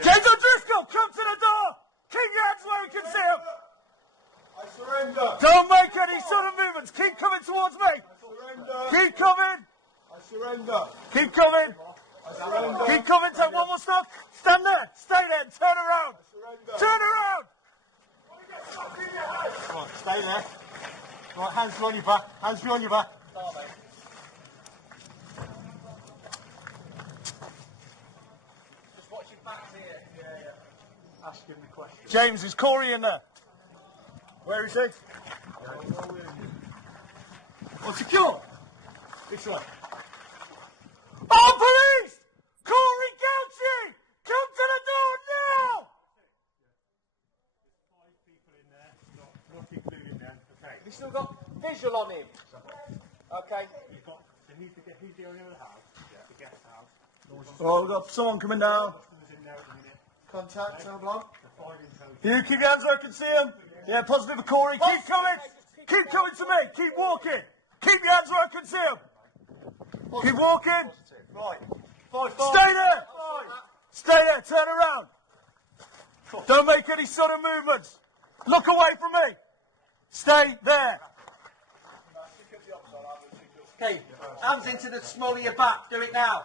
Cafodd O'Driscoll, come to the door! Keep your hands where we can see him! I surrender! Don't make any sudden movements! Keep coming towards me! I surrender! Keep coming! I surrender! Keep coming! I surrender! Keep coming, take one more stop! Stand there! Stay there! Turn around! I surrender! Turn around! Come on, stay there. Right, hands behind your back. Hands behind your back. Just watch your back here. Yeah. Ask him the question. James, is Corey in there? Where is he? Oh, secure! This way. Oh, police! Corey Gauci! Come to the door now! There's 5 people in there, not including them. Okay. Have you still got visual on him? Okay. Who's the owner of the house? Yeah. The guest house. Oh, we've got someone coming down. Customers in there at the minute. Contact, tell blanc. The 5 in total. You keep your hands where I can see him. Yeah, positive for Corey. Keep coming. Keep coming to me. Keep walking. Keep your hands where I can see him. Keep walking. Right. 5. Stay there. Stay there. Turn around. Don't make any sudden movements. Look away from me. Stay there. Okay, hands into the small of your back. Do it now.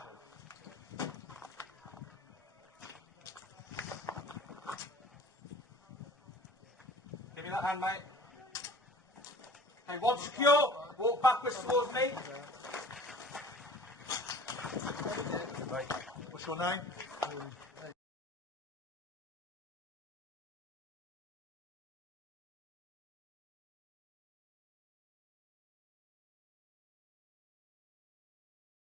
Give me that hand, mate. Okay, one secure. Walk backwards towards me. What's your name?